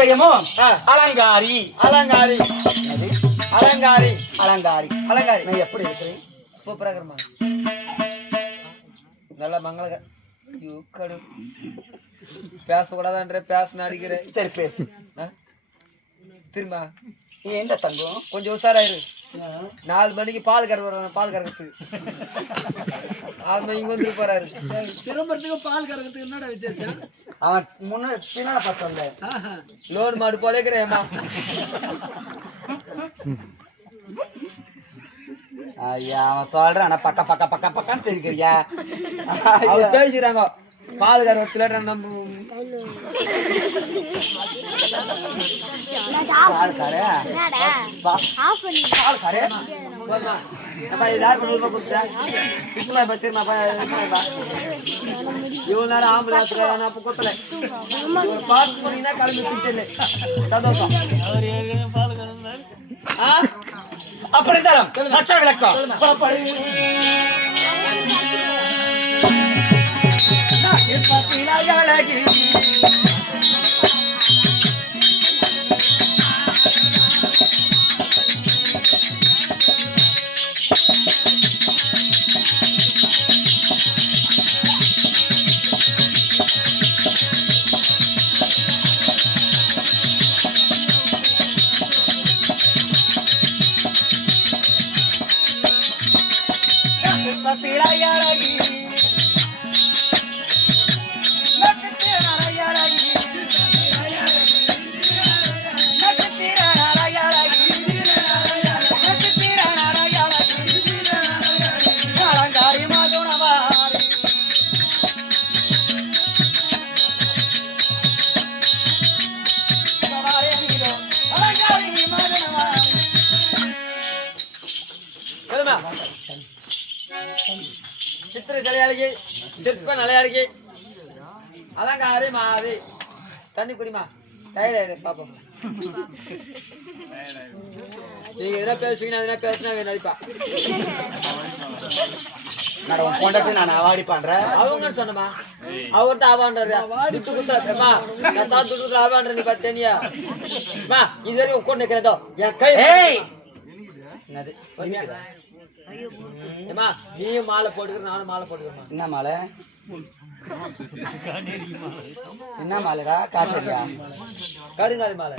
அதிசயமோ அலங்காரி அலங்காரி அலங்காரி அலங்காரி அலங்காரி. நான் எப்படி இருக்கிறேன்? சூப்பரா இருக்கிறமா, நல்ல மங்கள கடு பேசக்கூடாதுன்ற பேச அடிக்கிறேன். சரி பேசு. திரும்ப என்ன தங்கம் கொஞ்சம் உஷாராயிரு. 4 மணிக்கு பால் கறக்குறேன், பால் கறக்கிறதுக்கு 6 மணிக்கு வந்து போறாரு. திரும்பறதுக்கு பால் கறக்கிறதுக்கு என்னடா வித்தியாசம்? அவன் முன்னாடி பின்னால பார்த்து வந்தேன். லோன் மாடு போலேக்கிறேம்மா. ஐயா அவன் சொல்றான், ஆனா பக்க பக்க பக்க பக்கன்னு தெரிக்கிறியா? அவர் பேசுறாங்க பால் கறவத்துல நம்ம பால் காரே பால் காரே இவ்வளவு நேரம் ஆம்புலன்ஸ் கொத்தல பார்த்து போனீங்கன்னா கிளம்பி திட்டல சந்தோஷம். அப்படித்தான் மற்ற விளக்கம் அழகி சித்திர தலையாளிகை சிற்ப நிலையாளிகை அலங்காரி மாறி தண்ணி குடிமா டயர்டு பாப்போம். நீங்க எதனா பேசுவீங்க எதனா பேசினா நடிப்பா கொண்டாச்சு நான் அவாடி பண்றேன் அவங்க சொன்னமா அவர்கிட்ட ஆவான்றாரு துட்டு குத்தாமா நான் தான் துட்டு ஆவான்ற நீ பார்த்தேனியா மா இது வரைக்கும் உட்காந்து நிக்கிறதோ என் கை ஏமா நீயும் மாலை போட்டுக்கிற நானும் மாலை போட்டுக்கிறேன். என்ன மாலை? என்ன மாலைடா? காய்ச்சலியா? கருங்காலி மாலை.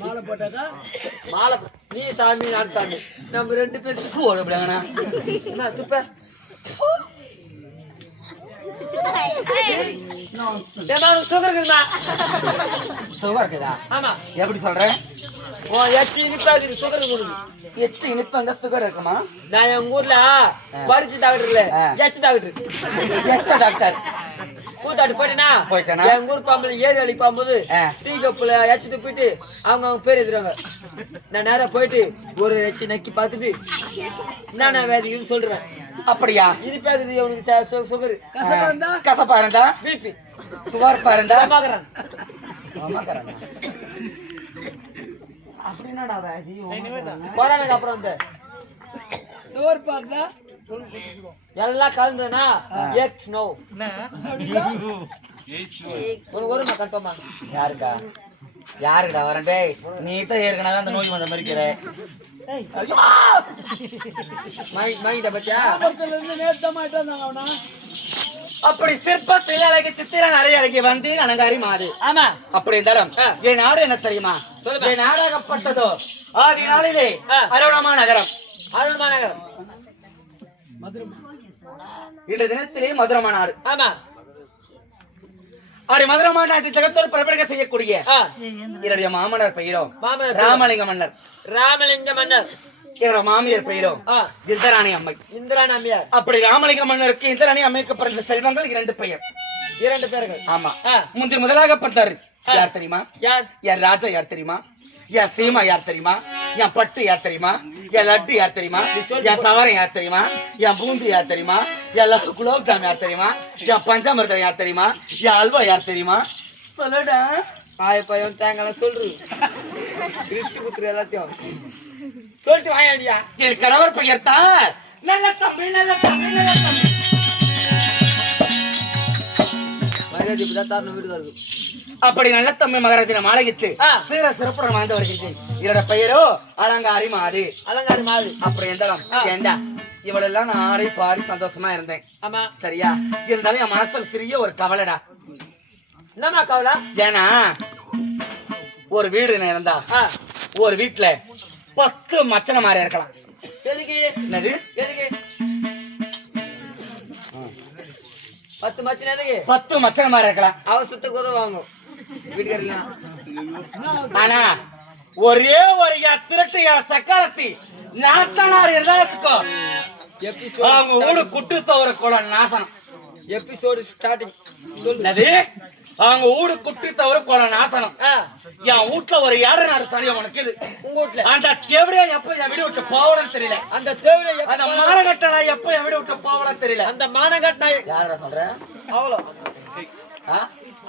மாலை போட்டாக்கா மாலை நீ சாமி நான் சாமி நம்ம 2 பேருக்கு ஓடப்படாங்கண்ணா என்ன துப்ப சுகர் இருக்குமா? சுகர் இருக்குதா? ஆமா. எப்படி சொல்றேன்? எச்சு இனிப்பாது சுகர் கொடுக்கு. எச்சு இனிப்பாங்க சுகர் இருக்குமா? நான் எங்க ஊர்ல படிச்சு டாக்டர் இல்ல எச்சு டாக்டர். எச்ச டாக்டர் கூத்தாட்டு போயிட்டேனா எங்க ஊர் பாம்புல ஏரி அடி போகும்போது டீ கப்புல எச்சு துப்பிட்டு அவங்க பேர் எழுதுறாங்க. நான் நேரா போயிட்டு ஒரு எச்சு நக்கி பார்த்துட்டு என்ன வேதிக்குன்னு சொல்றேன். அப்படியா? இனிப்பாக்குது அவனுக்கு சுகர். கசப்பா இருந்தா பிபி துவார்ப்பா இருந்தா பாக்குறான். அப்படின்னாடா வேதி கொரோனாக்கு அப்புறம் வந்து எல்லாம் கலந்ததுன்னா நோ ஒரு கட்டமா யாருக்கா யாருக்கா வரண்டே? நீ தான் ஏற்கனவே அந்த நோய் வந்த மாதிரி இருக்கிற. அப்படி சிற்பத்தில் அழகி சித்திர நிறைய அழகி வந்து அலங்காரி மாது. ஆமா. அப்படி இருந்தாலும் என் நாடு என்ன தெரியுமா? என் நாடாகப்பட்டதோ ஆதி நாளிலே அருணமா நகரம். அருணமா நகரம் இன்று தினத்திலே மதுரமா நாடு. ஆமா. அப்படி மதுரமா நாட்டில் ஜகத்தோர் பரப்பரக செய்யக்கூடிய என்னுடைய மாமனார் பெயரோ ராமலிங்க மன்னர். ராமலிங்க மன்னர். என்னோட மாமியார் பெயரோ இந்திராணி அம்மை. இந்திராணி அம்மையார். அப்படி ராமலிங்க மன்னருக்கு இந்திராணி அம்மைக்கு பிறந்த செல்வங்கள் 2 பெயர். 2 பேர்கள். ஆமா. முதலாக பார்த்தாரு யார் தெரியுமா? யார்? என் ராஜா யார் தெரியுமா? என் சீமா யார் தெரியுமா? என் பட்டு யார் தெரியுமா? என் லட்டு யார் தெரியுமா? என் சவரம் யார் தெரியுமா? என் பூந்தி யார் தெரியுமா? என் குலோப் ஜாம் யார் தெரியுமா? என் பஞ்சாமிர்தம் யார் தெரியுமா? என் அல்வா யார் தெரியுமா? சொல்லடா. ஆயப்பயம் தேங்காய் சொல்று திருஷ்டி குத்துரு எல்லாத்தையும் சொல்லிட்டு வாயாடியா. என் கணவர் பெயர் தான் நல்ல தம்பி நல்ல தம்பி நல்ல தம்பி. மரியாதை இப்படிதான் தரணும் வீட்டுக்காருக்கு. அப்படி நல்ல தம்பி மகாராஜனை மாலையிட்டு ஆ. சீர சிறப்புடன் வாழ்ந்து வருகின்றேன். என்னோட பெயரோ அலங்காரி மாது. அலங்காரி மாதிரி. அப்புறம் ஏண்டா இவளெல்லாம் நான் ஆடி பாடி சந்தோஷமா இருந்தேன். ஆமா. சரியா? இருந்தாலும் என் மனசுல சிறிய ஒரு கவலைடா. என்னம்மா கவலை? ஏன்னா ஒரு வீடு இருந்தா ஒரு வீட்டுல 10 மச்சன மாதிரி இருக்கலாம். எதுக்கு? என்னது? எதுக்கு 10 மச்சன எதுக்கு? 10 மச்சன மாதிரி இருக்கலாம். அவசரத்துக்கு உதவாங்க வீட்டுக்காரலாம். ஆனா ஒரே ஒரு திருட்டு சக்காலத்தி நாத்தனார் இருந்தாச்சுக்கோ அவங்க ஊடு குட்டு சோறு கூட நாசனம். எபிசோடு ஸ்டார்டிங் என்னது? அவங்க ஊடு குட்டி தவிர கொலை நாசனம். என் வீட்டுல ஒரு 7 நாள் தனியா உனக்கு இது. உங்க வீட்டுல அந்த தேவடியா எப்ப என் வீடு விட்டு போவலன்னு தெரியல. அந்த தேவடியா அந்த மானகட்ட நாய் எப்ப என் வீடு விட்டு போவலன்னு தெரியல. அந்த மானகட்ட நாய் யாரா சொல்ற? அவ்வளோ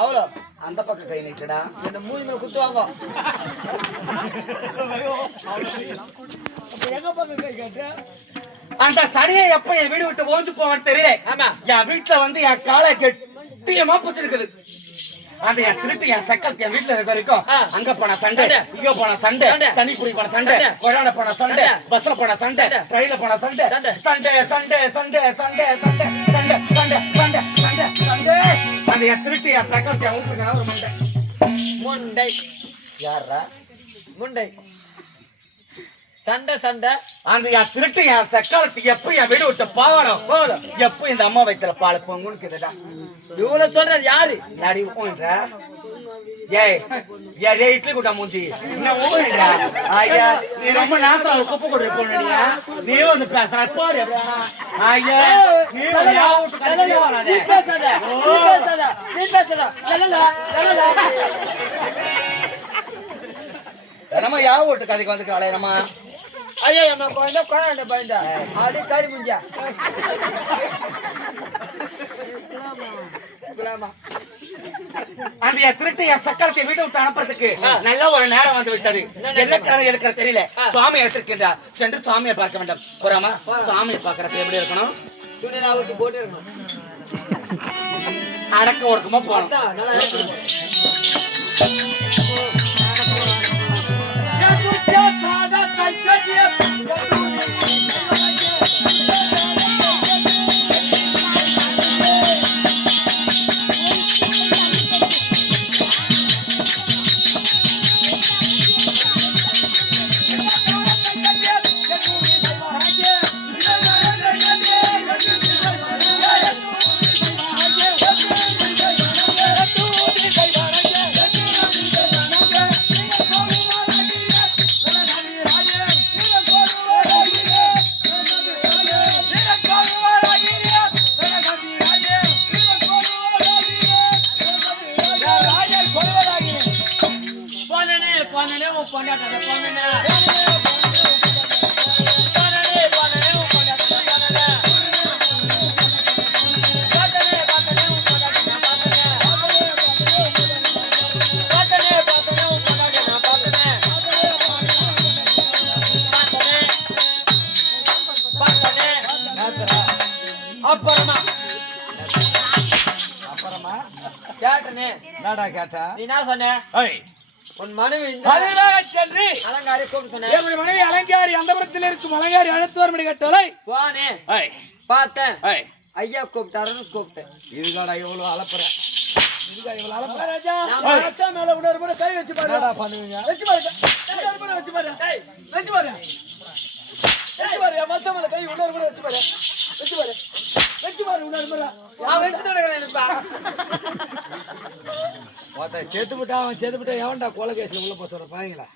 அவ்வளோ அந்த பக்கம் கை நீட்டடா. என்ன மூணு மேல குத்துவாங்க. எங்க பக்கம் கை காட்டு? அந்த சனியை எப்ப என் வீடு விட்டு ஓஞ்சு போவன்னு தெரியல. ஆமா. என் வீட்டுல வந்து என் காலை கெட்டியமா பிடிச்சிருக்குது. அந்த என் திருட்டு என் சக்கல் என் வீட்டுல இருக்க வரைக்கும் அங்க போன சண்டை, இங்க போன சண்டை, தனி குடி போன சண்டை, கொடான போன சண்டை, பஸ்ல போன சண்டை, ட்ரெயின்ல போன சண்டை, சண்டை சண்டை சண்டை சண்டை சண்டை சண்டை சண்டை சண்டை சண்டை சண்டை. அந்த என் திருட்டு என் சக்கல் என் வீட்டுக்கு ஒரு முண்டை. முண்டை யாரா? முண்டை சண்டை சண்டை. அந்த என் திருட்டு என் சக்காலத்துக்கு எப்ப என் வீடு விட்டு போகணும் போகணும். எப்ப இந்த அம்மா வயித்துல பால் பொங்குன்னு கேட்டா இவ்வளவு சொல்றது யாரு? நாடி போன்ற ஏய் ஏய் இட்லி கூட்டா மூஞ்சி என்ன ஓடுறா? ஐயா நீ ரொம்ப நாத்தம் குப்பை கொண்டு போனியா? நீ வந்து பேசுற போடு. ஐயா நீ யாவுட்டு கல்லே வராதே. நீ பேசாத. நீ பேசாத. லலல லலல. நம்ம யாவுட்டு கதைக்கு வந்துக்கறாளே நம்ம. ஐயா நம்ம கோயந்த கோயந்த பயந்தா. ஆடி காரி முஞ்சா. அந்த திருட்டு என் சக்கரத்தை வீட்டை விட்டு அனுப்புறதுக்கு நல்ல ஒரு நேரம் வந்து விட்டது. என்ன காரணம் இருக்கிற தெரியல. சுவாமி எடுத்திருக்கின்றார். சென்று சுவாமியை பார்க்க வேண்டாம். போறாமா? சுவாமியை பார்க்கறப்ப எப்படி இருக்கணும்? துணியில ஊத்தி போட்டு இருக்கணும். அடக்க ஒடுக்கமா போகணும். கேட்டா நீ என்ன சொன்ன? உன் மனைவி சென்று அலங்காரி கூப்பிட்டு சொன்ன. என்னுடைய மனைவி அலங்காரி அந்த புறத்தில் இருக்கும் அலங்காரி அழைத்து வர கேட்டாலே போனே பார்த்தேன். ஐயா கூப்பிட்டாருன்னு கூப்பிட்டேன். இதுதாடா இவ்வளவு அலப்புறேன். மேல ஒரு முறை கை வச்சு பாருடா. பண்ணுவீங்க வச்சு பாருங்க. வச்சு பாரு வச்சு பாரு வச்சு பாரு. மச்ச மேல கை இன்னொரு முறை வச்சு பாரு. வச்சு பாரு வச்சு பாரு இன்னொரு முறை. நான் வச்சு நடக்கிறேன்ப்பா. சேர்த்து விட்டா அவன் சேர்த்து விட்டா எவன்டா கோல கேஸ்ல உள்ள போற பாருங்களா?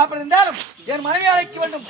அப்படி இருந்தாலும் என் மனைவி அழைக்க வேண்டும்.